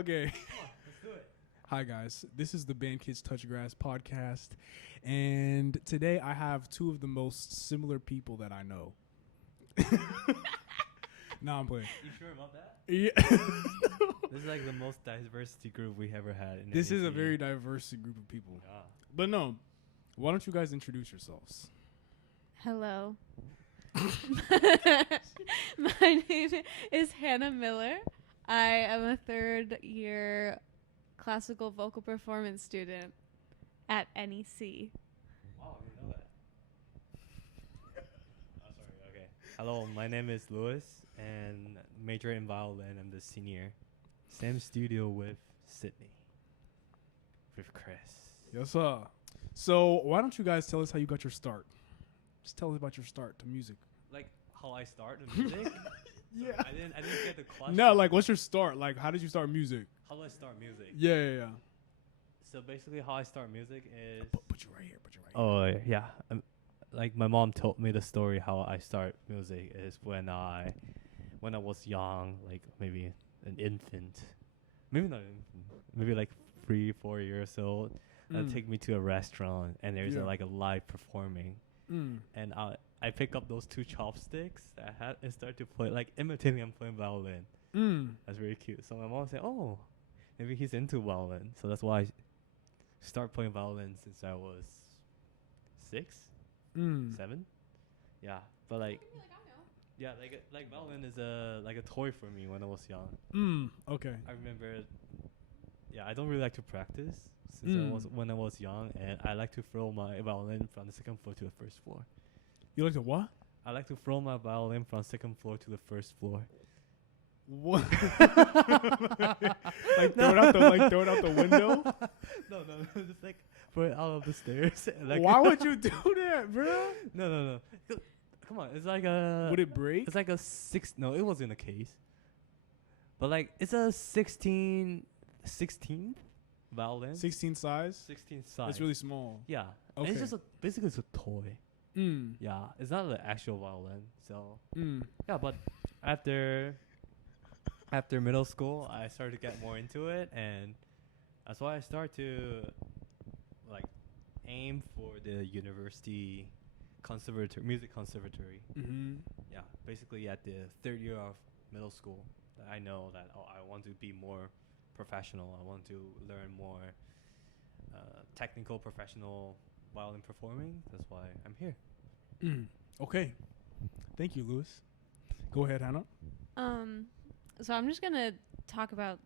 Okay. Come on, let's do it. Hi, guys. This is the Band Kids Touch Grass podcast. And today I have two of the most similar people that I know. I'm playing. You sure about that? Yeah. This is like the most diversity group we ever had. In This is a NAC. very diverse group of people. Yeah. But no, why don't you guys introduce yourselves? Hello. My name is Hannah Miller. I am a third year classical vocal performance student at NEC. Wow, I didn't know that. Oh, sorry. Okay. Hello, my name is Louis, and major in violin. I'm the senior. Same studio with Sydney. With Chris. Yes, sir. So why don't you guys tell us how you got your start? Just tell us about your start to music. Like how I start the music. Yeah. I didn't get the question. No, like what's your start? Like how did you start music? How do I start music? Yeah. So basically, how I start music is. Put you right here. Oh yeah, like my mom told me the story how I start music is when I was young, like maybe an infant, maybe not an infant, maybe like 3-4 years old. They'll take me to a restaurant and there's Yeah. like a live performing, and I pick up those 2 chopsticks that I had and start to play, like imitating I'm playing violin. That's very cute. So my mom said, "Oh, maybe he's into violin." So that's why I start playing violin since I was 6, 7. Yeah, but like, yeah, like violin is like a toy for me when I was young. Okay. I remember. Yeah, I don't really like to practice since when I was young, and I like to throw my violin from the 2nd floor to the 1st floor. You like to what? I like to throw my violin from 2nd floor to the 1st floor. What? Like throw it out the window? No, just like throw it out of the stairs. Like Why would you do that, bro? No. Come on, it's like a. Would it break? It's like a 6. No, it wasn't a case. But like it's a 16 violin. 16 size? 16 size. It's really small. Yeah. And Okay. it's just basically it's a toy. Yeah, it's not an actual violin. So yeah, but after middle school, I started to get more into it, and that's why I started to like aim for the university music conservatory. Yeah, basically at the 3rd year of middle school, I know that I want to be more professional. I want to learn more technical, professional violin performing. That's why I'm here. Okay. Thank you, Louis. Go ahead, Hannah. So I'm just gonna talk about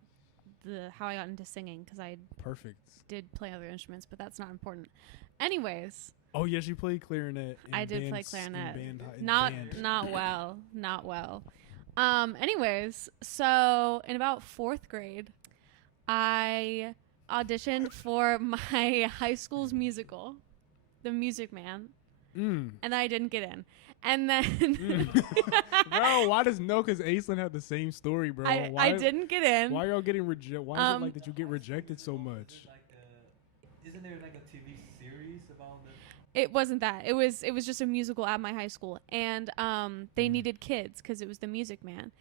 how I got into singing because I Perfect. did play other instruments, but that's not important. Anyways, Oh, yes, you played clarinet. I did play clarinet. In not band. not well. Anyways, so in about 4th grade, I auditioned for my high school's musical, The Music Man, and I didn't get in. And then, Bro, why does because Aislinn had the same story, bro? I didn't get in. Why are y'all getting rejected? Why is it like that you get rejected so much? Isn't there like a TV series about the? It wasn't that. It was just a musical at my high school, and they needed kids because it was The Music Man,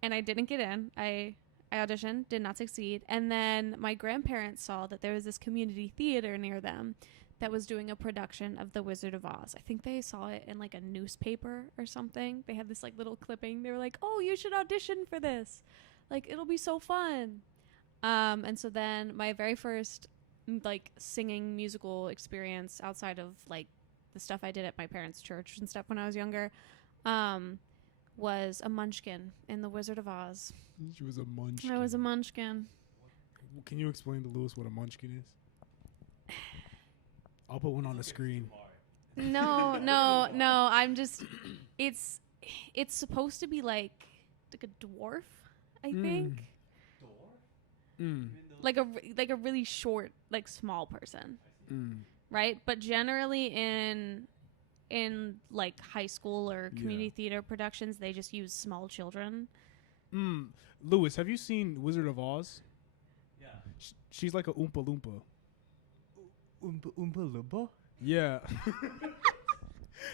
and I didn't get in. I auditioned, did not succeed, and then my grandparents saw that there was this community theater near them that was doing a production of The Wizard of Oz. I think they saw it in like a newspaper or something. They had this like little clipping. They were like, "Oh, you should audition for this. Like it'll be so fun." And so then my very first like singing musical experience outside of like the stuff I did at my parents' church and stuff when I was younger was a munchkin in The Wizard of Oz. She was a munchkin. I was a munchkin. Can you explain to Louis what a munchkin is? I'll put one on the screen. No. I'm just it's supposed to be like a dwarf, I think. Like a really short, like small person, right? But generally in like high school or community theater productions, they just use small children. Louis, have you seen Wizard of Oz? Yeah. She's like a Oompa Loompa. Oompa Loompa? Yeah.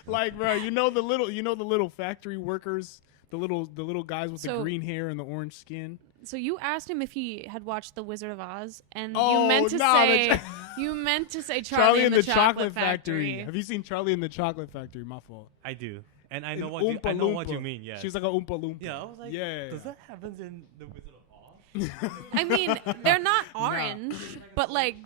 Like, bro, you know the little factory workers, the little guys with the green hair and the orange skin. So you asked him if he had watched The Wizard of Oz, and Oh, you meant to no, say you meant to say Charlie and the Chocolate Factory. Have you seen Charlie and the Chocolate Factory? My fault. I do, and I And know what Oompa you Loompa. mean. Yeah, She's like a Oompa Loompa. yeah. I was like, yeah. does that happen in The Wizard of Oz? I mean, they're not orange, but like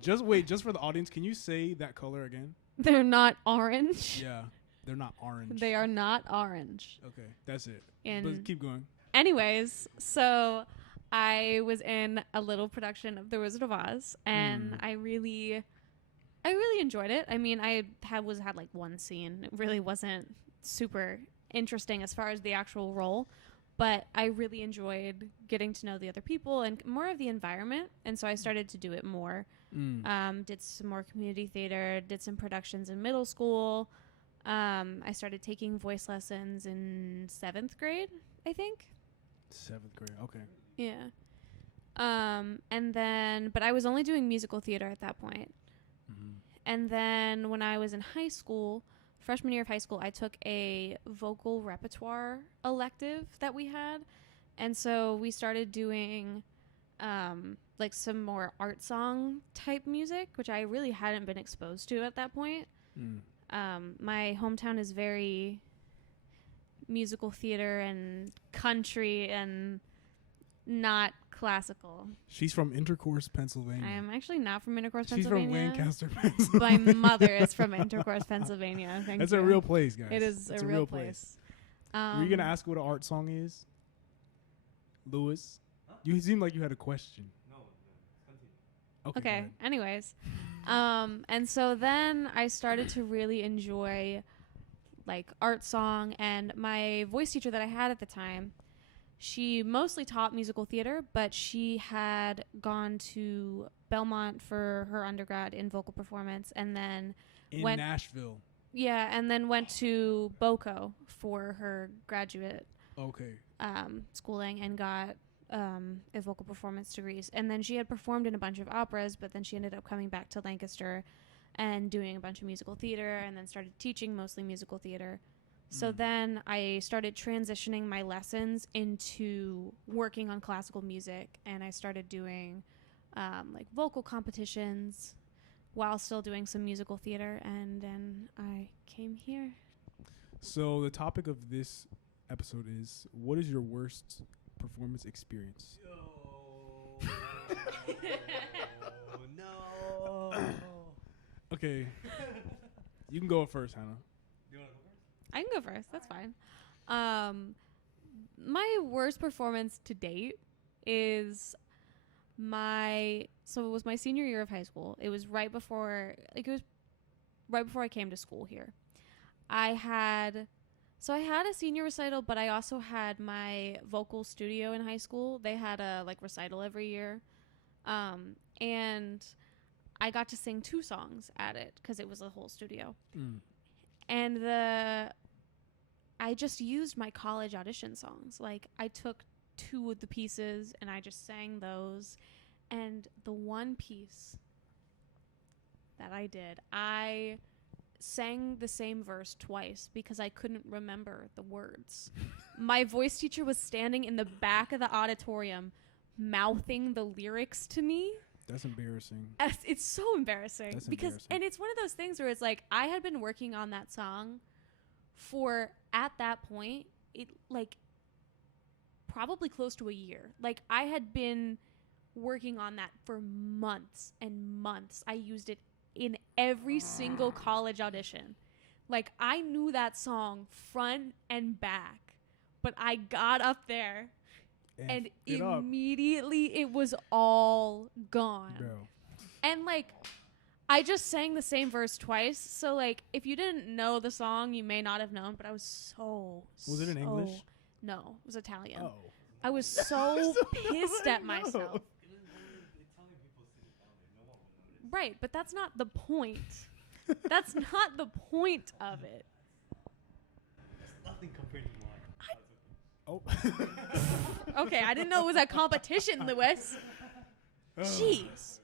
Just for the audience, can you say that color again? they're not orange. Yeah, they're not orange. They are not orange. Okay, that's it. And But keep going. anyways, so I was in a little production of The Wizard of Oz, and I really enjoyed it. I mean, I had like one scene. It really wasn't super interesting as far as the actual role, but I really enjoyed getting to know the other people and more of the environment, and so I started to do it more. Did some more community theater, did some productions in middle school. I started taking voice lessons in 7th grade, I think. 7th grade. Okay. Yeah. And then, but I was only doing musical theater at that point. And then when I was in high school, freshman year of high school, I took a vocal repertoire elective that we had. And so we started doing like some more art song type music, which I really hadn't been exposed to at that point. My hometown is very musical theater and country and not classical. She's from Intercourse, Pennsylvania. I am actually not from Intercourse, She's Pennsylvania. from Lancaster, Pennsylvania. My mother is from Intercourse, Pennsylvania. Thank That's you. a real place, guys. It is it's a real place. Were you gonna ask what an art song is, Lewis? Huh? You seemed like you had a question. No, continue. Okay. Anyways, and so then I started to really enjoy like art song, and my voice teacher that I had at the time, she mostly taught musical theater, but she had gone to Belmont for her undergrad in vocal performance, and then went Nashville. Yeah, and then went to BOCO for her graduate schooling and got a vocal performance degrees. And then she had performed in a bunch of operas, but then she ended up coming back to Lancaster and doing a bunch of musical theater, and then started teaching mostly musical theater. So then I started transitioning my lessons into working on classical music, and I started doing like vocal competitions while still doing some musical theater, and then I came here. So the topic of this episode is, what is your worst performance experience? No. Okay. You can go first, Hannah. You want to go first? I can go first. That's fine. My worst performance to date is so it was my senior year of high school. It was right before I came to school here. I had a senior recital, but I also had my vocal studio in high school. They had a like recital every year. And I got to sing 2 songs at it because it was a whole studio. And I just used my college audition songs. Like, I took 2 of the pieces and I just sang those. And the one piece that I did, I sang the same verse twice because I couldn't remember the words. My voice teacher was standing in the back of the auditorium mouthing the lyrics to me. That's embarrassing. It's so embarrassing. That's because embarrassing. And it's one of those things where it's like I had been working on that song for, at that point, it like probably close to a year. Like, I had been working on that for months and months. I used it in every single college audition. Like, I knew that song front and back, but I got up there and immediately it was all gone. Bro. And like, I just sang the same verse twice. So like, if you didn't know the song, you may not have known, but I was Was it in English? No, it was Italian. Oh. I was so pissed at myself. Right, but that's not the point. That's not the point of it. Nothing compared to mine. Oh. Okay, I didn't know it was a competition, Lewis. Jeez.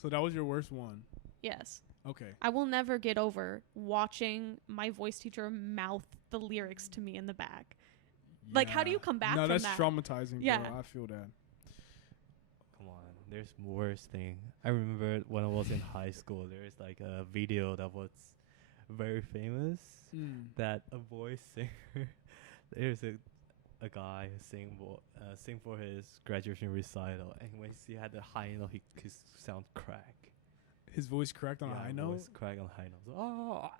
So that was your worst one? Yes. Okay. I will never get over watching my voice teacher mouth the lyrics to me in the back. Like, how do you come back no, from that's that? traumatizing, Yeah. bro. I feel that. Come on, there's worse thing. I remember when I was in high school, there's like a video that was very famous that a voice singer. There's a guy who sing for his graduation recital, and when he had the high note, his sound crack. His voice cracked on a high note. Voice crack on high note.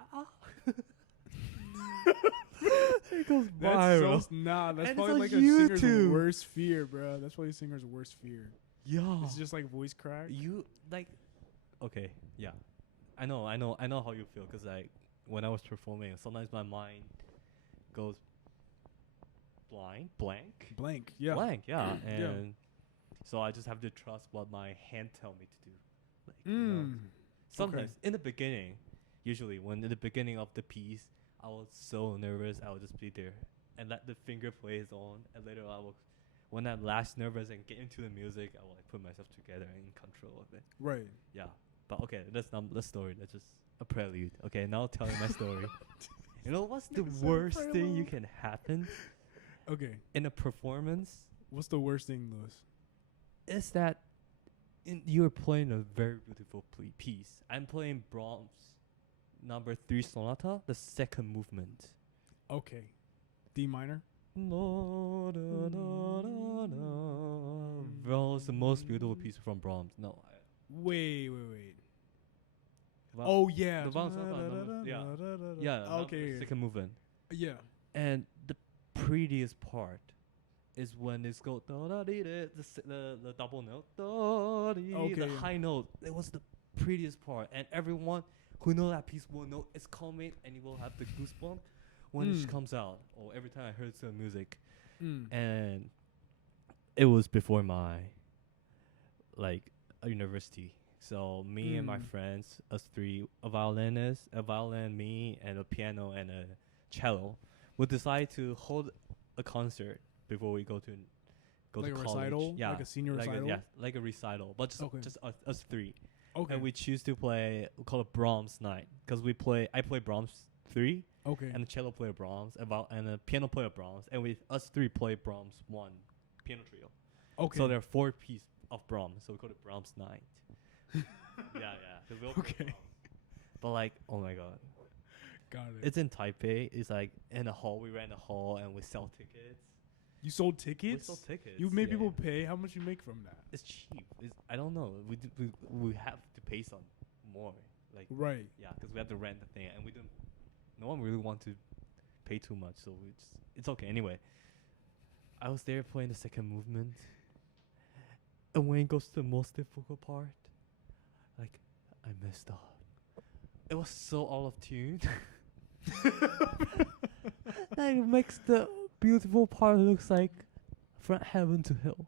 It goes viral. That's And probably it's like on a singer's YouTube. worst fear, bro. That's probably a singer's worst fear. Yeah. It's just like voice crack. You like, okay, yeah, I know how you feel, 'cause like when I was performing, sometimes my mind goes blank, Yeah. yeah, Yeah. and so I just have to trust what my hand tell me to do. Like, you know, sometimes in the beginning, usually when in the beginning of the piece, I was so nervous, I would just be there and let the finger plays on, and later I will. When I'm less nervous and get into the music, I will like put myself together and in control of it. Right. Yeah. But okay, that's not the story. That's just a prelude. Okay, now tell you my story. You know what's the worst thing you can happen Okay. in a performance? What's the worst thing, Lewis? Is that you're playing a very beautiful piece. I'm playing Brahms number 3 sonata, the second movement. Okay. D minor. No, no, no, no, no. Well, it's the most beautiful piece from Brahms. No. Wait. Oh yeah. The Brahms sonata, yeah, Okay. second movement. Yeah. And the prettiest part is when it's go the double note, the high note. It was the prettiest part, and everyone who know that piece will know it's coming, and you will have the goosebump when it comes out. Or every time I heard some music, and it was before my university. So me and my friends, us three, a violinist, a violin, me, and a piano and a cello, would decide to hold a concert before we go to like a college. recital? Yeah, Like a senior recital? Yeah, like a recital, but just us three. Okay. And we choose to play, we call it Brahms night, because I play Brahms 3, Okay. and the cello player Brahms, and the piano player Brahms, and us three play Brahms 1 piano trio. Okay. So there are 4 pieces of Brahms, so we call it Brahms night. yeah. We all play Okay. Brahms. But like, oh my god. Got it. It's in Taipei. It's like in a hall. We ran a hall and we sell tickets. You sold tickets? We sold tickets. You made people pay? How much you make from that? It's cheap. I don't know. We have to pay some more. Like Right. yeah, because we have to rent the thing, and we didn't. No one really want to pay too much, so it's okay. Anyway, I was there playing the second movement, and when it goes to the most difficult part, like I messed up. It was so out of tune. That it makes the beautiful part looks like from heaven to hell.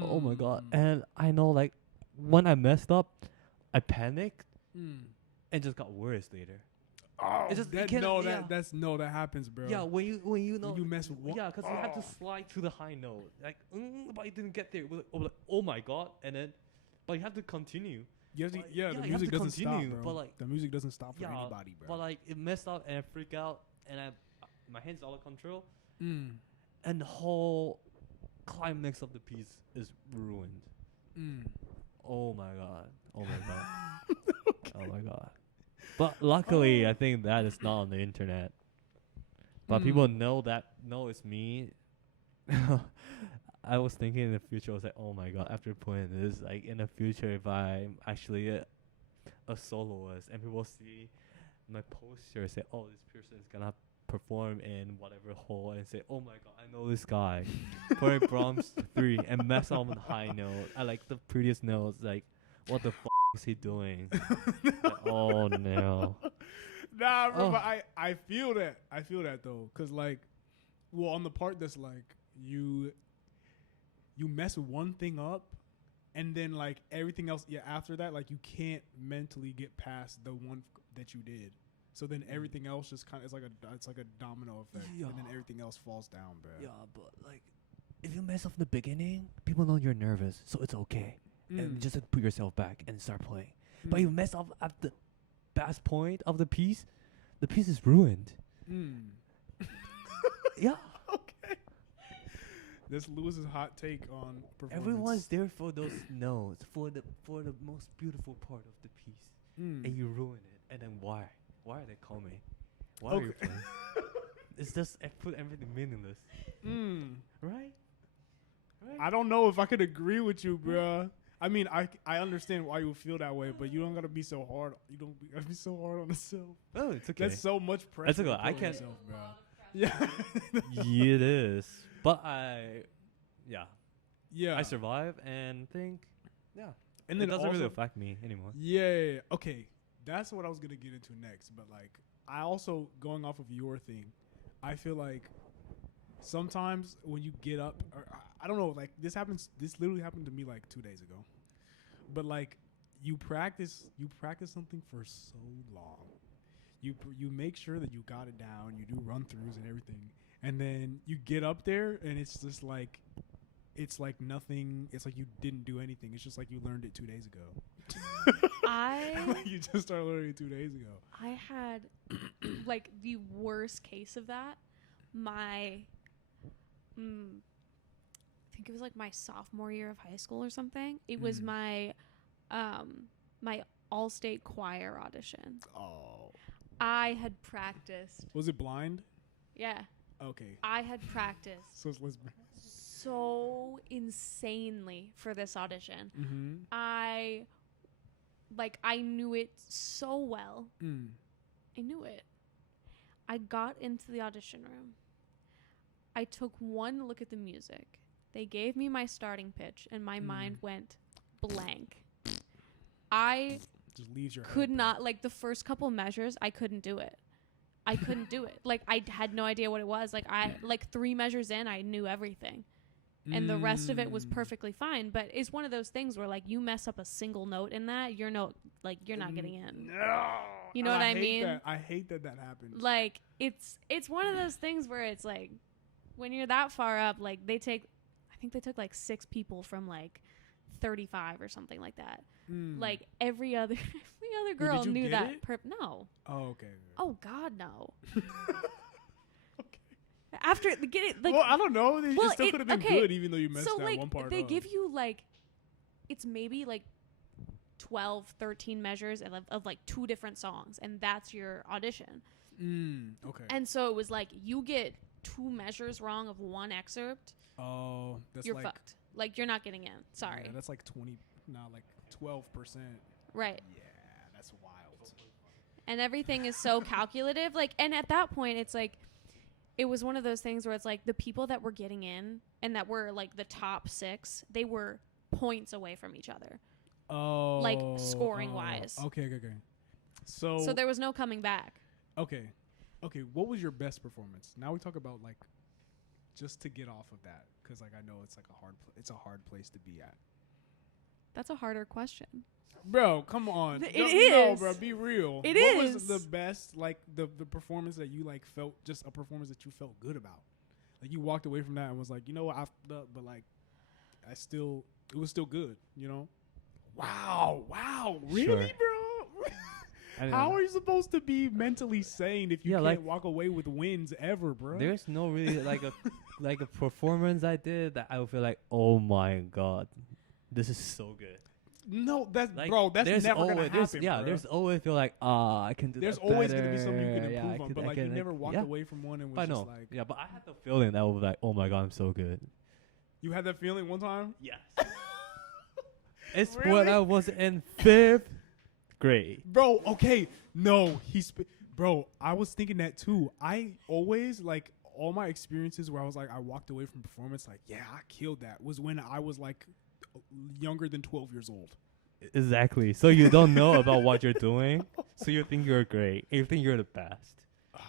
Oh my god! And I know, like, when I messed up, I panicked and just got worse later. Oh, It's just- you that, can't- no, yeah. that happens, bro. Yeah, when you know you mess with one. yeah, because you have to slide to the high note, like, but you didn't get there. It was like, oh my god! And then, but you have to continue. You have to, But yeah, yeah, the you have music to doesn't stop, continue, bro. but, like, the music doesn't stop for Yeah, anybody, bro. But like it messed up and I freak out and my hands out of control and the whole climax of the piece is ruined. Oh my god! Oh my god! Oh my god! But luckily, I think that is not on the internet. But people know it's me. I was thinking in the future, I was like, oh my god! After playing this, like in the future, if I'm actually a soloist and people see my poster, say, oh, this person is gonna perform in whatever hall, and say, oh my god, I know this guy playing Brahms 3 and mess up on the high note. I like the prettiest notes. Like, what the is he doing? Like, oh no. Nah, bro, but I feel that. I feel that though, cause like, well, on the part that's like you mess one thing up, and then like everything else, yeah, after that, like you can't mentally get past the one that you did. So then everything else just kind of it's like a domino effect, Yeah. and then everything else falls down, bro. Yeah, but like, if you mess up in the beginning, people know you're nervous, so it's okay. And just put yourself back and start playing. But you mess up at the best point of the piece is ruined. Yeah. Okay. This Lewis's hot take on performance. Everyone's there for those notes, for the most beautiful part of the piece, and you ruin it. And then why? Why are they coming? Why are you playing? It's just put everything meaningless. Right? I don't know if I could agree with you, bruh. I mean, I understand why you feel that way, but you don't gotta be so hard. You don't gotta be so hard on yourself. Oh, it's okay. That's so much pressure. That's okay. I can't. Yourself, bro. Yeah. Yeah, it is. But I survive and think, and then it doesn't really affect me anymore. Yeah. Okay. That's what I was gonna get into next. But like, I also, going off of your thing, I feel like sometimes when you get up, or I don't know, like this literally happened to me like 2 days ago. But like, you practice something for so long. You make sure that you got it down. You do run throughs and everything, and then you get up there and it's just like, it's like nothing. It's like you didn't do anything. It's just like you learned it 2 days ago. You just started learning it 2 days ago. I had like the worst case of that. I think it was like my sophomore year of high school or something. It was my my all-state choir audition. Oh. I had practiced. Was it blind? Yeah. Okay. I had practiced so insanely for this audition. Mm-hmm. I knew it so well. I knew it. I got into the audition room. I took one look at the music. They gave me my starting pitch, and my mind went blank. I just leaves your could not, like, the first couple measures, I couldn't do it. I couldn't do it. Like, I had no idea what it was. Like, 3 measures in, I knew everything. And the rest of it was perfectly fine. But it's one of those things where, like, you mess up a single note in that, you're not getting in. No. You know what I mean? I hate that happens. Like, it's one of those things where it's like, when you're that far up, like, I think they took like 6 people from like 35 or something like that. Like every other girl knew that. No. Oh, okay. Oh God, no. Okay. After get it, like, well, I don't know. It still could have been good, even though you messed that like, one part they up. give you like, it's maybe like 12, 13 measures of like 2 different songs, and that's your audition. Okay. And so it was like, you get 2 measures wrong of one excerpt. Oh, you're fucked. Like, you're not getting in. Sorry. Yeah, that's like 12%. Right. Yeah, that's wild. And everything is so calculative. Like, and at that point, it's like, it was one of those things where it's like the people that were getting in and that were like the top 6, they were points away from each other. Oh. Like, scoring wise. Okay. So there was no coming back. Okay. What was your best performance? Now we talk about like, just to get off of that, because like I know it's like it's a hard place to be at. That's a harder question, bro. Come on, it is. No, bro. Be real. What was the best, like the performance that you like felt, just a performance that you felt good about? Like you walked away from that and was like, you know what, I fucked up, but like it was still good. You know? Wow, really, sure. Bro? How are you supposed to be mentally sane if you can't walk away with wins ever, bro? There's no really like a performance I did that I would feel like, oh my God, this is so good. No, that's like, bro. That's never gonna happen. Yeah, bro. There's always feel like, I can do. There's that always better. Gonna be something you can improve on, but like you never walked yeah. away from one and was just like. Yeah, but I had the feeling that was like, oh my God, I'm so good. You had that feeling one time? Yes. It's really? when I was in 5th grade. Bro, okay. No, bro, I was thinking that too. I always, like, all my experiences where I was like, I walked away from performance, like, yeah, I killed that, was when I was like younger than 12 years old. Exactly. So you don't know about what you're doing. So you think you're great. You think you're the best. Oh,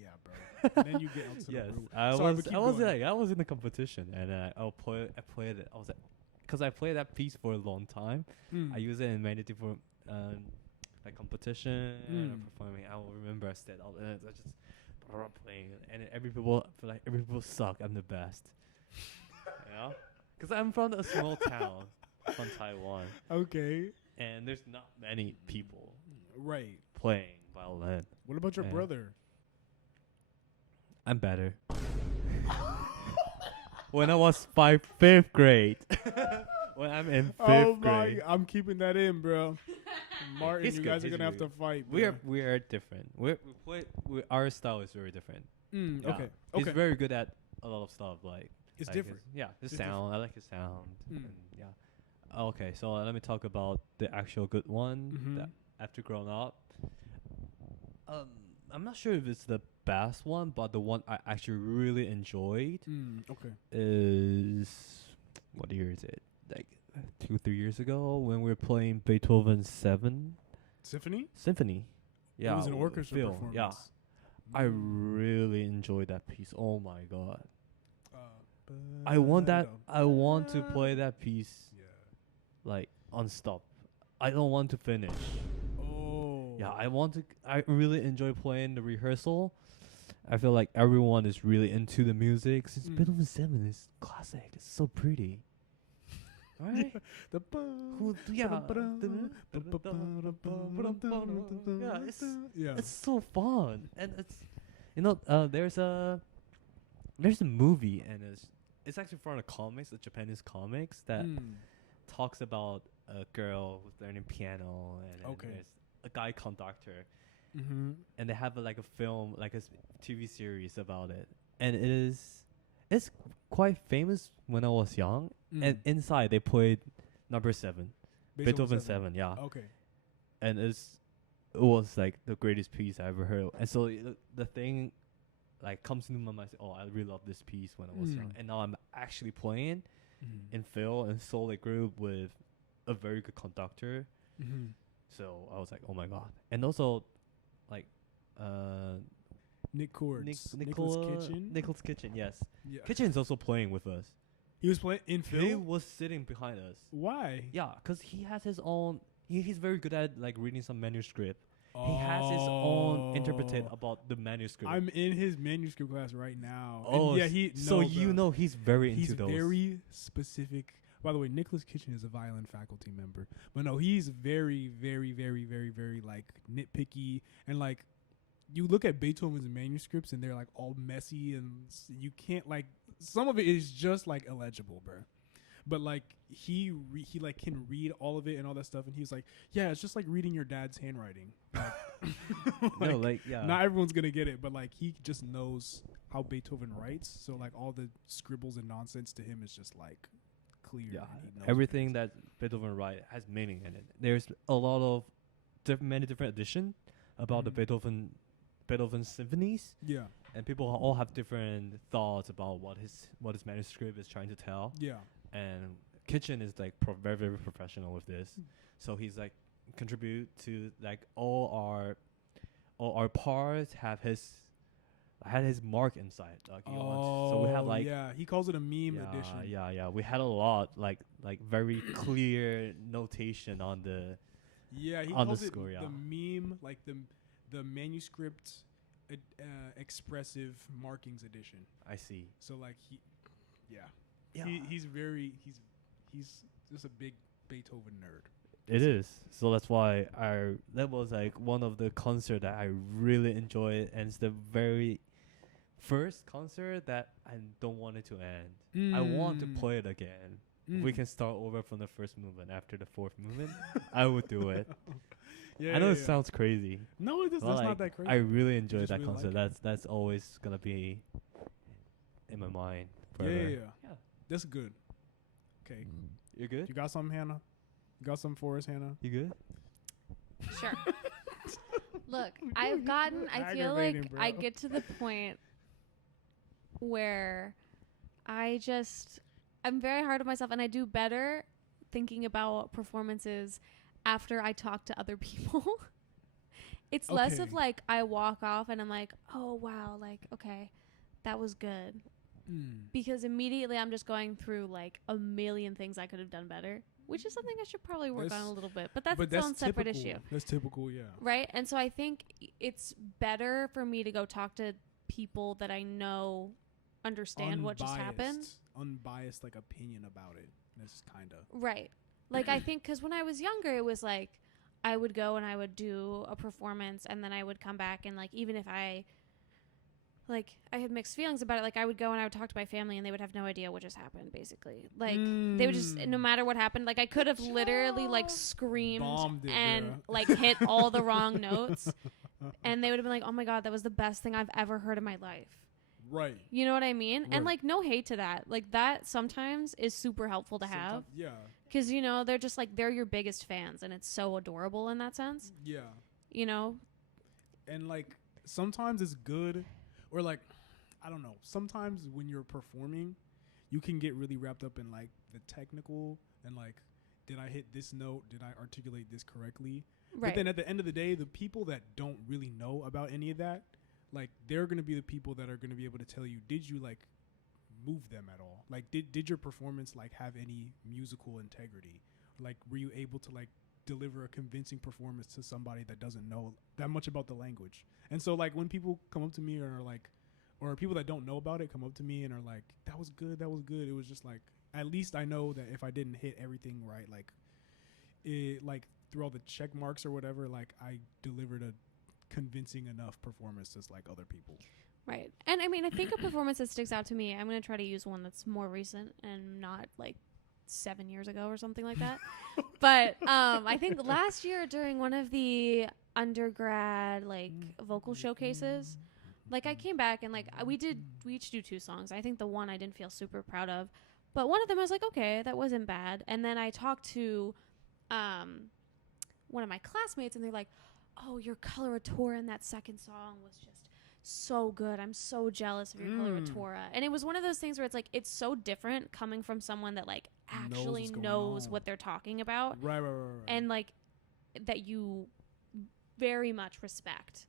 yeah, bro. And then you get out to the room. I was in the competition, and I played it. I was like, because I played that piece for a long time. I use it in many different like competition and performing. I will remember I stayed out and I just playing it, and every people suck. I'm the best. You know, because I'm from a small town from Taiwan. Okay. And there's not many people playing violin. What about your brother? I'm better. when I was fifth grade. When I'm in fifth grade. I'm keeping that in, bro. Martin, He's you good, guys are he's gonna have really to fight. We are different. Our style is very different. Yeah. Okay. He's Okay. very good at a lot of stuff. Like It's like different. his It's sound. I like his sound. Mm. And yeah. Okay, so let me talk about the actual good one Mhm. that after growing up. I'm not sure if it's the best one, but the one I actually really enjoyed Okay. is what year is it? Like 2-3 years ago when we were playing Beethoven's Symphony. Yeah, It was an orchestra film. performance. Yeah, I really enjoyed that piece. Oh my god, I want to play that piece Yeah. like unstop. I don't want to finish. Oh. Yeah, I really enjoy playing the rehearsal. I feel like everyone is really into the music. Since Beethoven 7 is classic. It's so pretty. Right? It's so fun. And there's a movie, and it's actually from a comics, a Japanese comics that talks about a girl who's learning piano, and there's a guy conductor, and they have like a film, like a TV series about it, and it's quite famous when I was young. And inside they played number 7, Beethoven 7, yeah. Okay. And it was like the greatest piece I ever heard. And so the thing like comes into my mind, oh, I really love this piece when I was young, and now I'm actually playing in Phil and solid group with a very good conductor. So I was like, oh my god. And also like Nick Cords, Nicholas Kitchen, yes. Yeah. Kitchen's also playing with us. He was playing in He film. was sitting behind us. Why? Yeah, because he has his own. He's very good at like reading some manuscript. He has his own interpretation about the manuscript. I'm in his manuscript class right now. Oh, and yeah, he's very into those. He's very specific. By the way, Nicholas Kitchen is a violin faculty member, but no, he's very, very, very, very, very like nitpicky, and like you look at Beethoven's manuscripts and they're like all messy, and you can't like some of it is just like illegible, bro. But like he like can read all of it and all that stuff, and he's like, yeah, it's just like reading your dad's handwriting. Not everyone's gonna get it, but like he just knows how Beethoven writes, so like all the scribbles and nonsense to him is just like clear. Yeah, everything that Beethoven writes has meaning in it. There's a lot of many different editions about the Beethoven symphonies. Yeah, and people all have different thoughts about what his manuscript is trying to tell. Yeah. And Kitchen is like very, very professional with this, so he's like contribute to like all our parts had his mark inside. Like so we have like he calls it a meme edition. Yeah. We had a lot like very clear notation on the he on calls the it score. The meme, like the manuscript expressive markings edition. I see. So like Yeah. He's just a big Beethoven nerd. It is. So that's why that was like one of the concert that I really enjoyed, and it's the very first concert that I don't want it to end. I want to play it again. If we can start over from the first movement after the fourth movement, I would do it. I know it sounds crazy. No, it does. That's not that crazy. I really enjoyed that really concert. like that's always gonna be in my mind forever. Yeah. That's good. Okay. You good? You got something, Hannah? You got something for us, Hannah? You good? Sure. Look, I feel like I get to the point where I'm very hard on myself, and I do better thinking about performances after I talk to other people. It's less of like I walk off and I'm like, oh wow, like okay, that was good. Because immediately I'm just going through like a million things I could have done better, which is something I should probably work on a little bit. But that's its own separate issue. That's typical, yeah. Right? And so I think it's better for me to go talk to people that I know understand what just happened. Unbiased like opinion about it. That's kind of. Right. Like I think because when I was younger, it was like I would go and I would do a performance, and then I would come back and like even if I like I had mixed feelings about it. Like I would go and I would talk to my family and they would have no idea what just happened, basically. Like they would just, no matter what happened, like I could have literally like screamed and like hit all the wrong notes and they would have been like, oh my God, that was the best thing I've ever heard in my life. Right. You know what I mean? Right. And like no hate to that. Like that sometimes is super helpful to have. Yeah. Because, you know, they're just like, they're your biggest fans and it's so adorable in that sense. Yeah. You know? And like sometimes it's good, or like, I don't know, sometimes when you're performing, you can get really wrapped up in like the technical and like, did I hit this note? Did I articulate this correctly? Right. But then at the end of the day, the people that don't really know about any of that, like they're going to be the people that are going to be able to tell you, did you like move them at all? Like did your performance like have any musical integrity? Like were you able to like deliver a convincing performance to somebody that doesn't know that much about the language? And so like when people come up to me and are like, or people that don't know about it come up to me and are like, that was good, it was just like, at least I know that if I didn't hit everything right, like it, like through all the check marks or whatever, like I delivered a convincing enough performance as like other people. Right. And I mean, I think a performance that sticks out to me, I'm going to try to use one that's more recent and not like 7 years ago or something like that. But I think last year during one of the undergrad like vocal showcases, like I came back and like we each do 2 songs. I think the one I didn't feel super proud of, but one of them I was like, okay, that wasn't bad. And then I talked to one of my classmates and they're like, oh, your coloratura in that second song was just so good. I'm so jealous of your coloratura. And it was one of those things where it's like, it's so different coming from someone that like actually knows what they're talking about. Right. And like that you very much respect.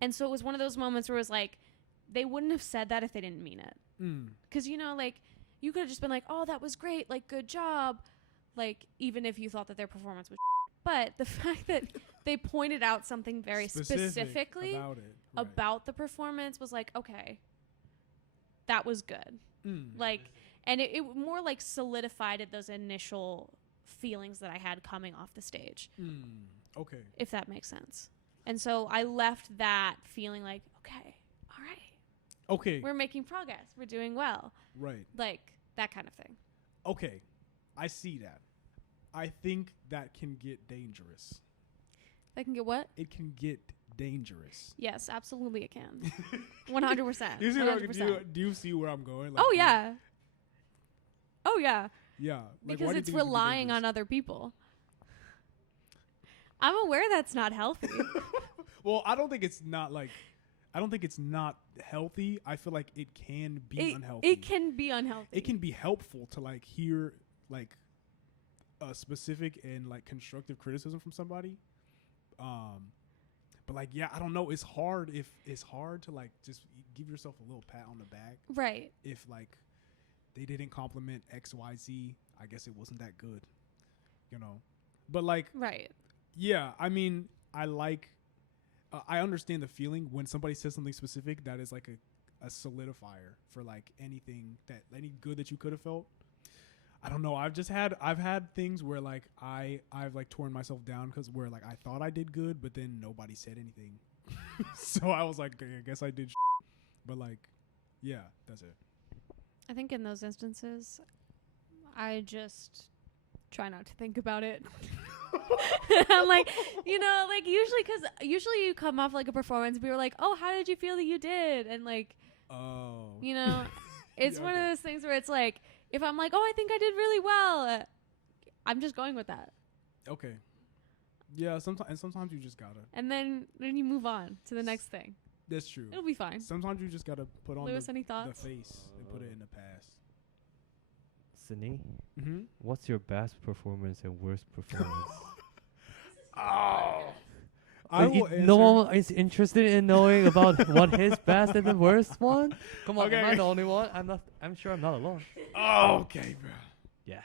And so it was one of those moments where it was like, they wouldn't have said that if they didn't mean it. Because, you know, like you could have just been like, oh, that was great. Like, good job. Like, even if you thought that their performance was but the fact that they pointed out something very specifically about the performance was like, okay, that was good. Like, and it more like solidified those initial feelings that I had coming off the stage. Okay. If that makes sense. And so I left that feeling like, okay, all right. Okay. We're making progress. We're doing well. Right. Like, that kind of thing. Okay. I see that. I think that can get dangerous. That can get what? It can get dangerous. Yes, absolutely it can. 100%. You see do you see where I'm going? Like, oh, yeah. Oh, yeah. Yeah. Like, because it's relying on other people. I'm aware that's not healthy. Well, I don't think it's not healthy. I feel like it can be unhealthy. It can be unhealthy. It can be helpful to like hear like a specific and like constructive criticism from somebody. But like, yeah, I don't know. It's hard to like just give yourself a little pat on the back. Right. If like they didn't compliment XYZ, I guess it wasn't that good. You know? But like, right. Yeah, I mean, I understand the feeling when somebody says something specific that is like a solidifier for like any good that you could have felt. I don't know. I've had things where like I've like torn myself down because where like I thought I did good, but then nobody said anything. So I was like, I guess I did. But like, yeah, that's it. I think in those instances, I just try not to think about it. I'm like, you know, like usually you come off like a performance, we were like, oh, how did you feel that you did? And like, you know, it's one of those things where it's like, if I'm like, oh, I think I did really well, I'm just going with that. Okay. Yeah, sometimes you just gotta. And then you move on to the next thing. That's true. It'll be fine. Sometimes you just gotta put on Lewis, any thoughts? The face and put it in the past. Sydney, what's your best performance and worst performance? No one is interested in knowing about what his best and the worst one. Come on, am I the only one? I'm sure I'm not alone. Okay, bro. Yes.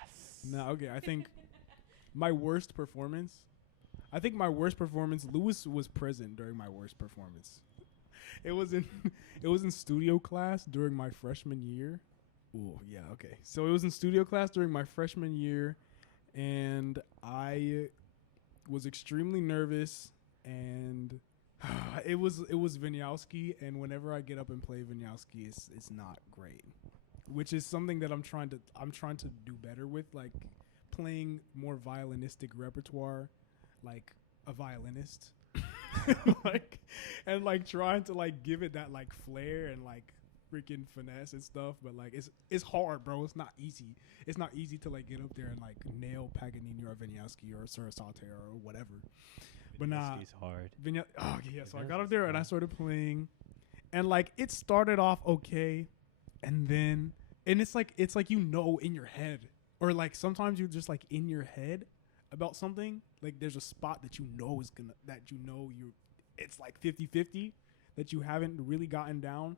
No, okay. I think my worst performance. Lewis was present during my worst performance. It was in studio class during my freshman year. Ooh, yeah, okay. So it was in studio class during my freshman year, and I was extremely nervous, and It was Vinyowski, and whenever I get up and play Vinyowski, it's not great. Which is something that I'm trying to do better with, like playing more violinistic repertoire, like a violinist. like and like trying to like give it that like flair and like freaking finesse and stuff, but like it's hard, bro. It's not easy. It's not easy to like get up there and like nail Paganini or Vinyowski or Sarasate or whatever. But nah, it's hard. So I got up there and I started playing, and like it started off okay, and it's like in your head, or like sometimes you're just like in your head about something. Like there's a spot that it's like 50-50 that you haven't really gotten down.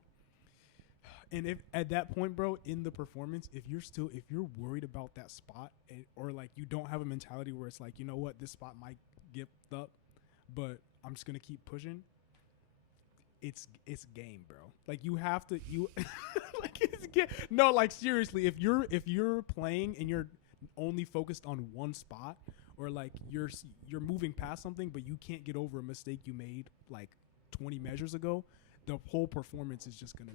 And if at that point, bro, in the performance, if you're worried about that spot, or like you don't have a mentality where it's like, you know what, this spot might get up, but I'm just gonna keep pushing. It's game, bro. Like you have to like it's no, like seriously, if you're playing and you're only focused on one spot, or like you're moving past something but you can't get over a mistake you made like 20 measures ago, the whole performance is just gonna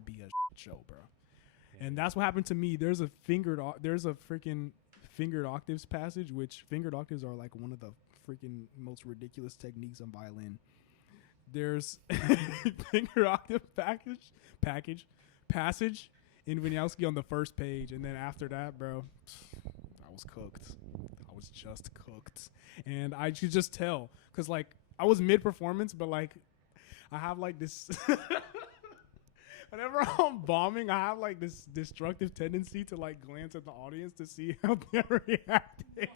be a show, bro. Yeah. And that's what happened to me. There's a freaking fingered octaves passage, which fingered octaves are like one of the freaking most ridiculous techniques on violin. There's fingered octave passage in Vinyowski on the first page, and then after that, bro, I was cooked. I was just cooked, and I could just tell because like I was mid performance, but like I have like this. Whenever I'm bombing, I have like this destructive tendency to like glance at the audience to see how they're reacting.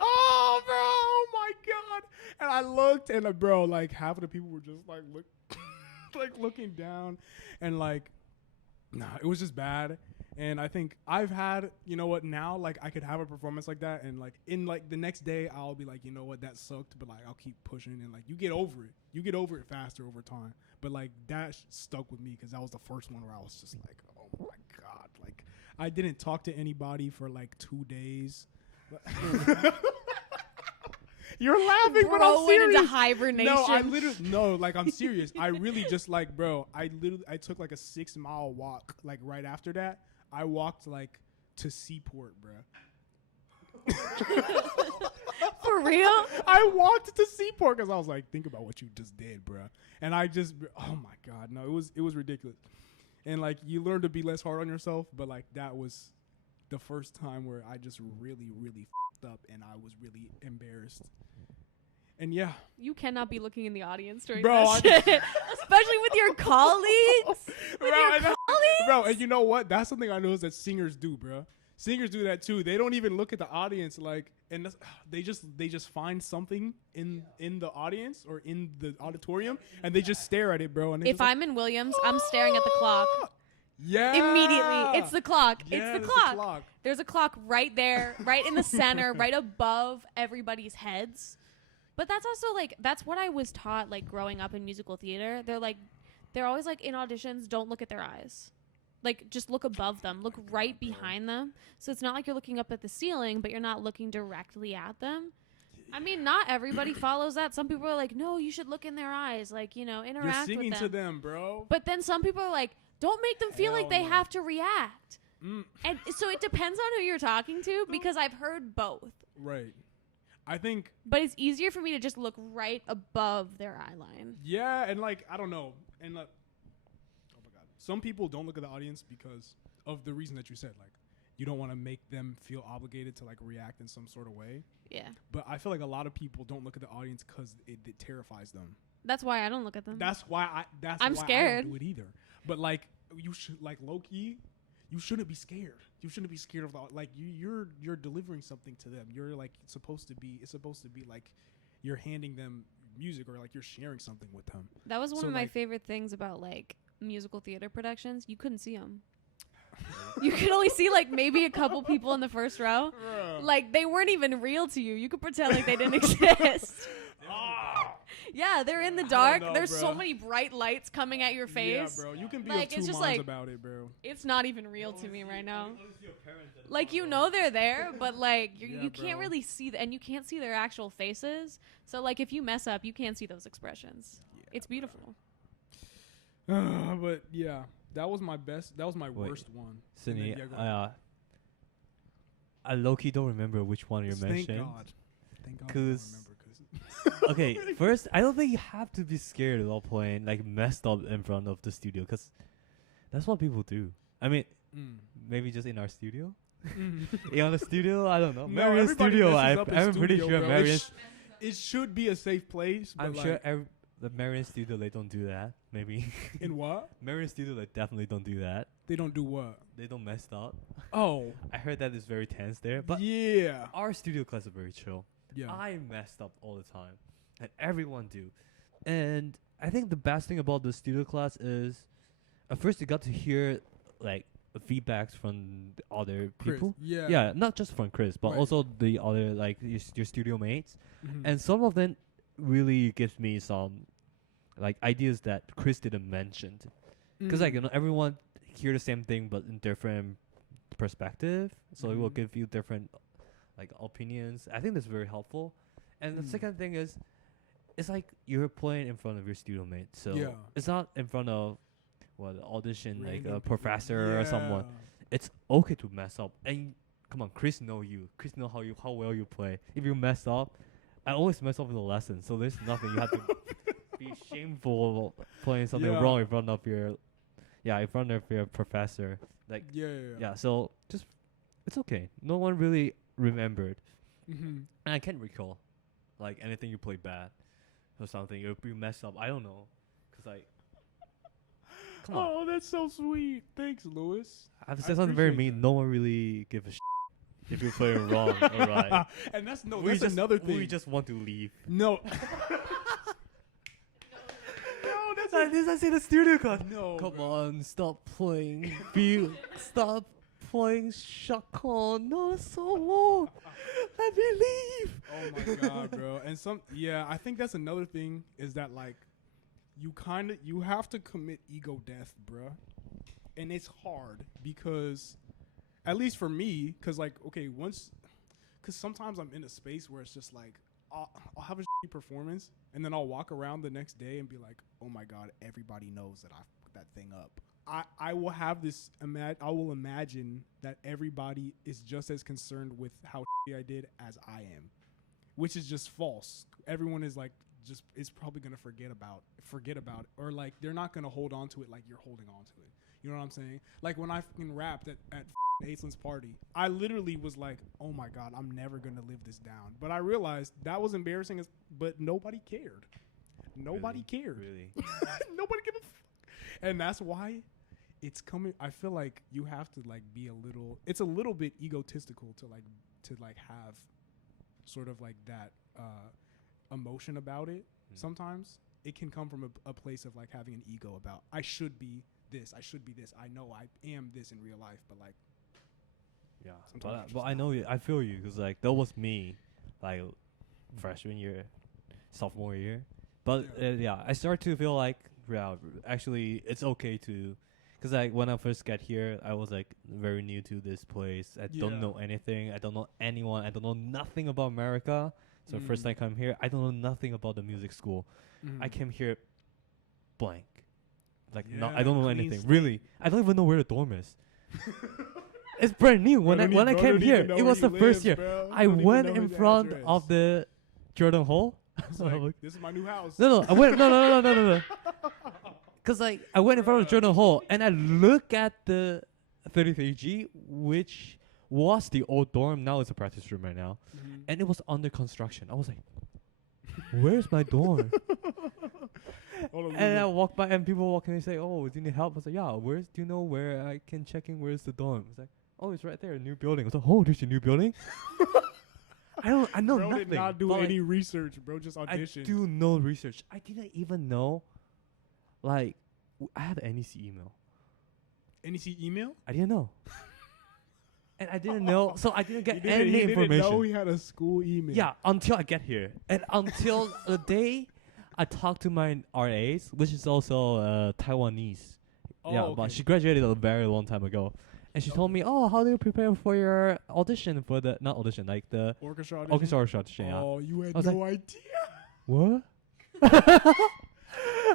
Oh, bro! Oh my god! And I looked, and bro, like half of the people were just like looking down, and like, nah, it was just bad. And I think I've had, you know what, now, like, I could have a performance like that, and, like, in, like, the next day, I'll be like, you know what, that sucked, but, like, I'll keep pushing, and, like, you get over it. You get over it faster over time. But, like, that stuck with me, because that was the first one where I was just like, oh, my God. Like, I didn't talk to anybody for, like, 2 days. You're laughing, bro, but I'm serious. went into hibernation. I'm serious. I really just, like, bro, I took, like, a 6-mile walk, like, right after that. I walked like to Seaport, bruh. For real? I walked to Seaport because I was like, think about what you just did, bruh. And I just, oh my God, no, it was ridiculous. And like you learn to be less hard on yourself, but like that was the first time where I just really, really f***ed up, and I was really embarrassed. And yeah, you cannot be looking in the audience during bro, that shit, especially with your colleagues. Bro, and you know what? That's something I noticed that singers do, bro. Singers do that too. They don't even look at the audience, like, and they just find something in the audience or in the auditorium, and they just stare at it, bro. And if I'm in Williams, I'm staring at the clock. Yeah. Immediately, it's the clock. Yeah, it's the clock. There's a clock right there, right in the center, right above everybody's heads. But that's also, like, that's what I was taught, like, growing up in musical theater. They're always, like, in auditions, don't look at their eyes. Like, just look above them. Look right behind them. So it's not like you're looking up at the ceiling, but you're not looking directly at them. I mean, not everybody follows that. Some people are like, no, you should look in their eyes. Like, you know, interact with them. You're singing to them, bro. But then some people are like, don't make them feel like they have to react. And so it depends on who you're talking to, because I've heard both. Right. I think, but it's easier for me to just look right above their eye line. Yeah, and like I don't know, and like, oh my God, some people don't look at the audience because of the reason that you said, like you don't want to make them feel obligated to like react in some sort of way. Yeah. But I feel like a lot of people don't look at the audience because it terrifies them. That's why I don't look at them. That's why I'm scared. I don't do it either. But like you should, like low key, you shouldn't be scared. You shouldn't be scared of the, like you're delivering something to them. You're like it's supposed to be like you're handing them music, or like you're sharing something with them. That was one of my favorite things about like musical theater productions. You couldn't see them. You could only see like maybe a couple people in the first row. Like they weren't even real to you. You could pretend like they didn't exist. Yeah, they're in the dark. know, There's bro. so many bright lights coming at your face. Yeah, bro. You can be Like, of it's two just minds like- about it, bro. It's not even real to me right now. Like, you know they're there, but like Yeah, you can't bro. really see and you can't see their actual faces. So like if you mess up, you can't see those expressions. It's beautiful. But yeah, that was my best. That was my Wait, worst one. Sydney, And then, yeah, go I low-key don't remember which one you Thank mentioned. God. Thank God. I don't 'Cause- remember. Okay, first, I don't think you have to be scared while playing like messed up in front of the studio, because that's what people do. I mean, maybe just in our studio. In the studio, I don't know. No, Marion everybody studio, messes up in I'm pretty studio, sure bro. Marion. It should be a safe place. But I'm like, sure the Marion studio, they don't do that. Maybe in what? Marion studio, they definitely don't do that. They don't do what? They don't mess up. Oh, I heard that is very tense there, but yeah. our studio class is very chill. Yeah. I messed up all the time, and everyone do. And I think the best thing about the studio class is, at first you got to hear like feedbacks from the other Chris, people. Yeah. Yeah, not just from Chris, but Right. also the other like your studio mates. Mhm. And some of them really gives me some like ideas that Chris didn't mention. Because like, you know, everyone hear the same thing but in different perspective, so it will Mhm. give you different like opinions. I think that's very helpful. And the Mm. second thing is, it's like you're playing in front of your studio mates, so Yeah. it's not in front of the audition like Random a people. professor or someone. It's okay to mess up. And come on, Chris know you. Chris know how well you play. If you mess up, I always mess up in the lesson, so there's nothing you have to be shameful playing something Yeah. wrong in front of your professor. Like Yeah. so just it's okay. No one really remembered. Mm-hmm. And I can't recall like anything you played bad or something. You messed up. I don't know. 'Cause like come on. Oh, that's so sweet. Thanks, Lewis. I've I said something very appreciate mean. that. No one really give a if you play it wrong or right. And that's We just- another thing. We just want to leave. No. No, that's Like this, I see the studio class. no. Come bro. on, stop playing. Stop playing shotgun. No, it's so long. Let me leave. Oh my God, bro. And I think that's another thing is that like you have to commit ego death, bruh. And it's hard because, at least for me, because like, okay, because sometimes I'm in a space where it's just like, I'll have a shitty performance and then I'll walk around the next day and be like, oh my God, everybody knows that I fucked that thing up. I will have this, I will imagine that everybody is just as concerned with how shitty I did as I am, which is just false. Everyone is like, is probably going to forget about it, or like they're not going to hold on to it like you're holding on to it. You know what I'm saying? Like when I fucking rapped at Aislin's party, I literally was like, oh my God, I'm never going to live this down. But I realized that was embarrassing, but nobody cared. Nobody cared. Really? Nobody gave a fuck. And that's why it's coming. I feel like you have to like be it's a little bit egotistical to have sort of like that emotion about it. Sometimes it can come from a place of like having an ego about I should be this, I know I am this in real life, but like Yeah. Sometimes But I know you. I feel you because like that was me, like freshman year, sophomore year. But I start to feel like actually it's okay to, because like when I first got here, I was like very new to this place. I don't know anything. I don't know anyone. I don't know nothing about America. So first time I come here, I don't know nothing about the music school. I came here blank. Like I don't know clean anything. slate. Really, I don't even know where the dorm is. It's brand new. When I came here, it was the first year. I went in front of the Jordan Hall. Like, this is my new house. No, I went no. Cause like I went in front of the Jordan Hall and I look at the 33G, which was the old dorm. Now it's a practice room right now, and it was under construction. I was like, "Where's my dorm?" And I walk by and people walk in and say, "Oh, do you need help?" I was like, "Yeah, do you know where I can check in? Where's the dorm?" It's like, "Oh, it's right there, a new building." I was like, "Oh, there's a new building." I know bro nothing. did not do but, any research, bro. Just audition. I do no research. I didn't even know. Like, I had an NEC email. NEC email? I didn't know. And I didn't know, so I didn't get any he information. didn't know he had a school email. Yeah, until I get here. And until the day I talked to my RAs, which is also Taiwanese. Oh, Yeah, okay. but she graduated a very long time ago. And she told me, "Oh, how do you prepare for your audition for the not audition, like the Orchestra audition?" Yeah. Oh, you had I was no idea. What?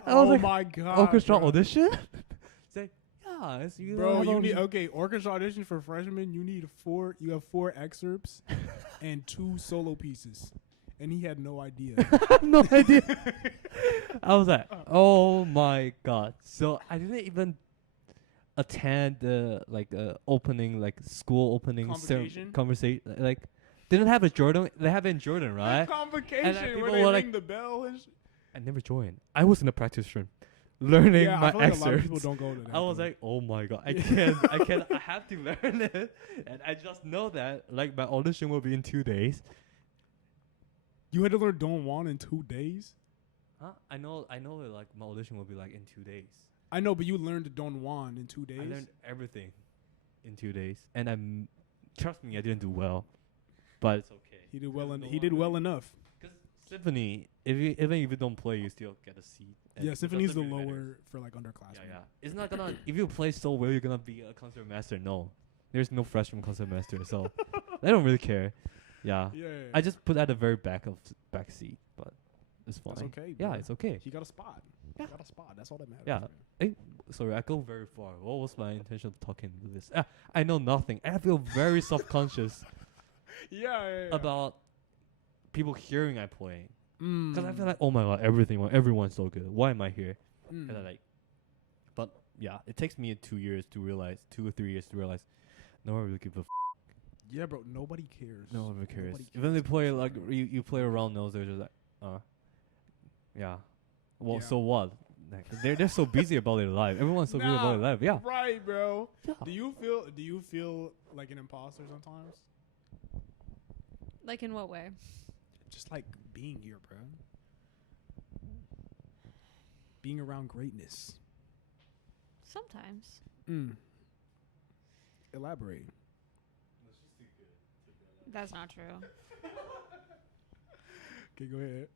I was like, my god. orchestra bro. audition? It's like, yeah, it's you Bro, have you need audition. okay, orchestra audition for freshmen, you have 4 excerpts and 2 solo pieces. And he had no idea. No idea. I was like, oh my god. So I didn't even attend the opening, like school opening conversation. Like didn't have a Jordan. They have it in Jordan, right? Convocation people where they were ring like- the bell and I never joined. I was in the practice room, learning yeah, my I feel like a lot of excerpts. people don't go to that. I was though. like, oh my god, I can't. I have to learn it, and I just know that like my audition will be in 2 days. you had to learn Don Juan in 2 days? Huh? I know. That, like my audition will be like in 2 days. I know, but you learned Don Juan in 2 days? I learned everything in 2 days, and trust me, I didn't do well, but it's okay. He did well he did well enough. Because symphony, even if you don't play, you still get a seat. and Yeah, it symphony's the doesn't really matter. lower for like underclassmen. Yeah. It's not gonna. If you play so well, you're gonna be a concert master. No, there's no freshman concert master, so they don't really care. Yeah. Yeah. I just put at the very back seat, but it's fine. That's okay. Yeah, bro. it's okay. He got a spot. Yeah. He got a spot. That's all that matters. Yeah. man. Sorry, I go very far. What was my intention of talking to this? I know nothing. I feel very self-conscious Yeah. about people hearing I play. Mm. Because I feel like, oh my god, everyone's so good. Why am I here? Mm. And I like, but yeah, it takes me 2 years to realize, 2 or 3 years to realize, no one really gives a Yeah, bro. Nobody cares. no one really cares. Nobody Even they cares play about like shit, bro. you play around nose, they're just like, yeah. Well, Yeah. so what? Like, they're so busy about their life. Everyone's so busy about their life. Yeah. Right, bro. Yeah. Do you feel like an imposter sometimes? Like in what way? Just like being here, bro. Being around greatness. Sometimes. Elaborate. That's not true. Okay, go ahead.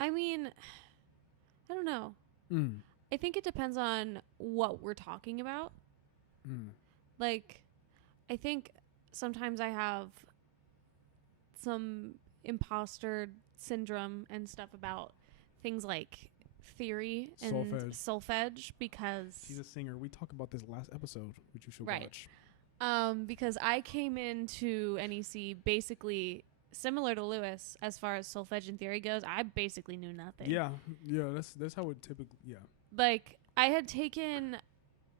I mean, I don't know. I think it depends on what we're talking about. Like, I think sometimes I have some imposter syndrome and stuff about things like theory and solfege because She's a singer. We talked about this last episode, which you should Right. watch. Because I came into NEC basically similar to Lewis as far as solfege and theory goes. I basically knew nothing. Yeah, that's how it typically. Yeah. Like I had taken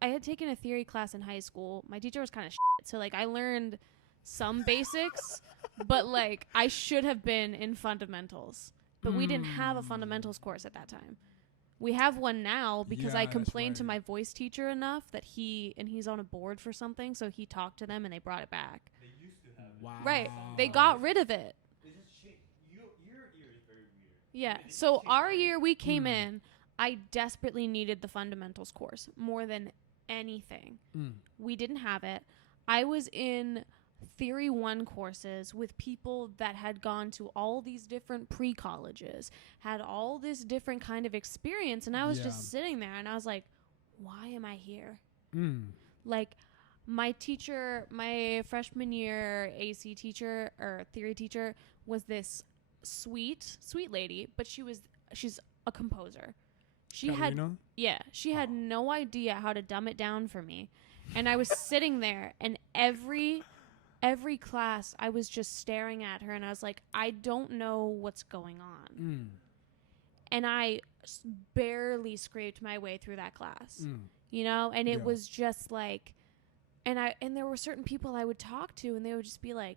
a theory class in high school. My teacher was kind of so like I learned some basics, but like I should have been in fundamentals. But we didn't have a fundamentals course at that time. We have one now because I Yeah, that's complained to right. my voice teacher enough that he's on a board for something, so he talked to them and they brought it back. They used to have Wow. Right. They got rid of it. They just changed. Your ear is very weird. Yeah. So our year we came in, I desperately needed the fundamentals course more than anything. We didn't have it. I was in Theory 1 courses with people that had gone to all these different pre-colleges, had all this different kind of experience, and I was just sitting there and I was like, why am I here? Like my teacher, my freshman year AC teacher or theory teacher was this sweet lady, but she's a composer. She had no idea how to dumb it down for me. And I was sitting there and every class I was just staring at her and I was like, I don't know what's going on. And I barely scraped my way through that class. You know, and it was just like and there were certain people I would talk to and they would just be like,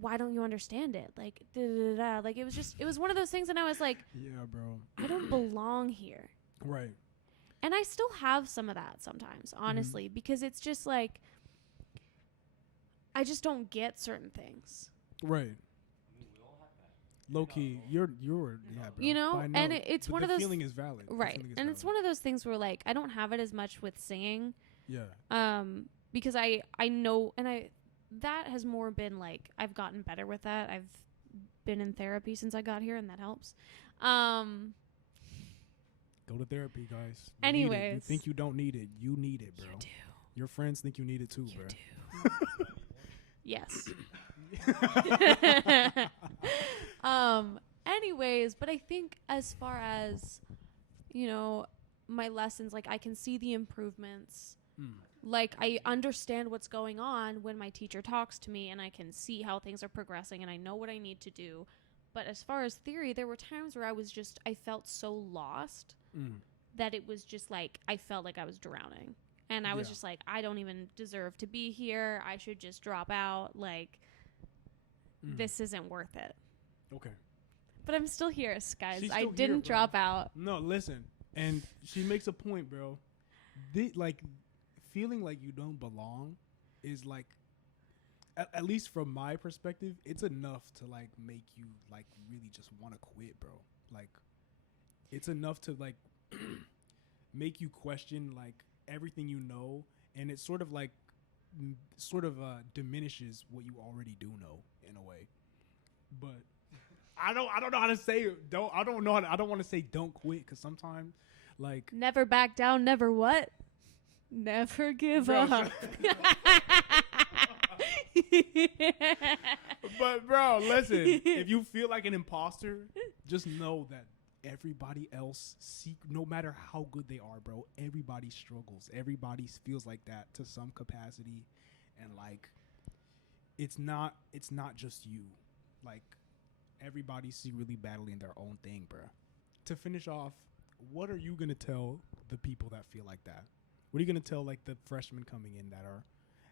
why don't you understand it? Like, like it was one of those things and I was like, yeah, bro. I don't belong here. Right. And I still have some of that sometimes, honestly, because it's just like I just don't get certain things. Right. Low key, you're yeah, bro. You know, But I and it's one of those feeling is valid. The right, feeling is and it's valid. one of those things where like I don't have it as much with singing, Yeah. because I know, and that has more been like I've gotten better with that. I've been in therapy since I got here, and that helps. Go to therapy, guys. Anyways. You think you don't need it. You need it, bro. You do. Your friends think you need it too, You bro. do. Yes. Anyways, but I think as far as, you know, my lessons, like I can see the improvements. Like I understand what's going on when my teacher talks to me, and I can see how things are progressing, and I know what I need to do. But as far as theory, there were times where I felt so lost that it was just like I felt like I was drowning. And I was just like, I don't even deserve to be here. I should just drop out. Like, this isn't worth it. Okay. But I'm still here, guys. I didn't didn't drop out. No, listen. And she makes a point, bro. Like, feeling like you don't belong is like, at least from my perspective, it's enough to like make you like really just want to quit, bro. Like, it's enough to like make you question like everything you know, and it sort of like diminishes what you already do know in a way. But I don't know how to say it. I don't want to say don't quit, because sometimes like Never back down, never what? Never give up. But bro, listen, if you feel like an imposter, just know that everybody else, no matter how good they are, bro, everybody struggles. Everybody feels like that to some capacity, and like it's not just you. Like, everybody's secretly battling their own thing, bro. To finish off, what are you gonna tell the people that feel like that? What are you gonna tell like the freshmen coming in that are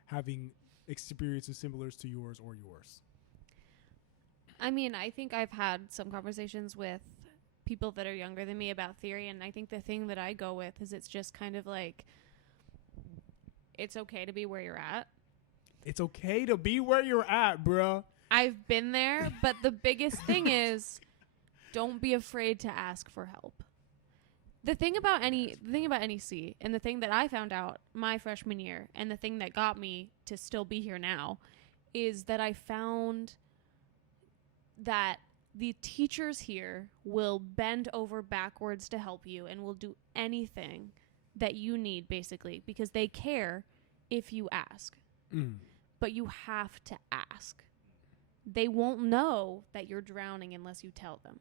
having experiences similar to yours or yours? I mean, I think I've had some conversations with people that are younger than me about theory, and I think the thing that I go with is it's just kind of like, it's okay to be where you're at. It's okay to be where you're at, bruh. I've been there, but the biggest thing is don't be afraid to ask for help. The thing about NEC, and the thing that I found out my freshman year, and the thing that got me to still be here now, is that I found that the teachers here will bend over backwards to help you and will do anything that you need, basically, because they care if you ask. But you have to ask. They won't know that you're drowning unless you tell them.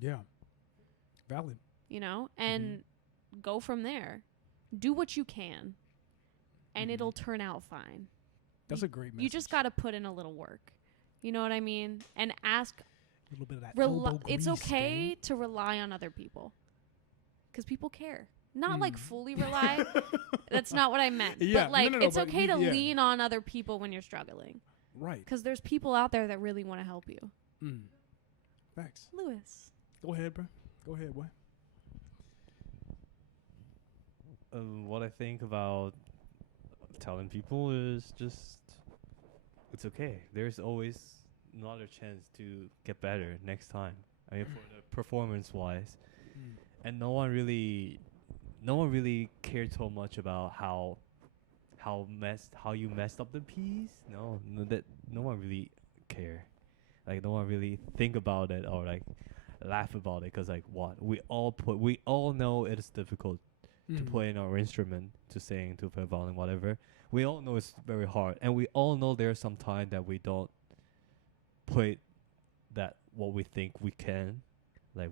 Yeah. Valid. You know? And go from there. Do what you can. And it'll turn out fine. That's a great message. You just got to put in a little work. You know what I mean? And ask. A little bit of that It's grease, okay gang. to rely on other people. Because people care. Not like fully rely. That's not what I meant. Yeah. But like, No, it's okay to lean on other people when you're struggling. Right. Because there's people out there that really want to help you. Facts. Lewis. Go ahead, bro. Go ahead, boy. What I think about telling people is just, it's okay. There's always another chance to get better next time. I mean, for the performance-wise. And no one really cared so much about how you messed up the piece. No one really care. Like, no one really think about it or like laugh about it, because like we all know it is difficult to play in our instrument, to sing, to play violin, whatever. We all know it's very hard, and we all know there's some time that we don't play that what we think we can. Like,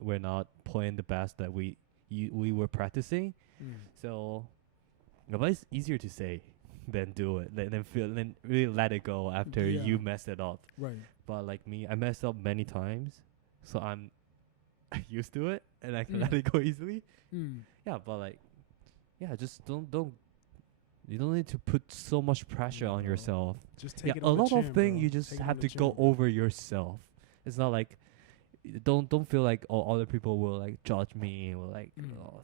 we're not playing the best that we were practicing. So, but it's easier to say than do it, then really let it go after you mess it up. Right. But like me, I messed up many times, so I'm used to it, and I can let it go easily. Yeah, but like, just don't. You don't need to put so much pressure on yourself. Just take it a on the lot chin, of things bro. you just Take it have on the to go chin. over yourself. It's not like don't feel like other people will like judge me or like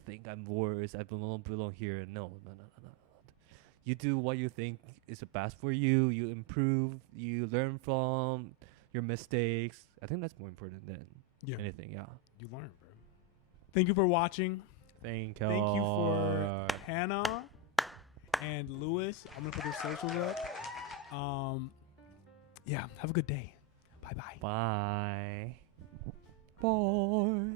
think I'm worse. I belong here. No. You do what you think is the best for you. You improve. You learn from your mistakes. I think that's more important than anything. Yeah. You learn, bro. Thank you for watching. Thank you. Thank you for Hannah and Lewis. I'm gonna put their socials up. Have a good day. Bye-bye. Bye. 4.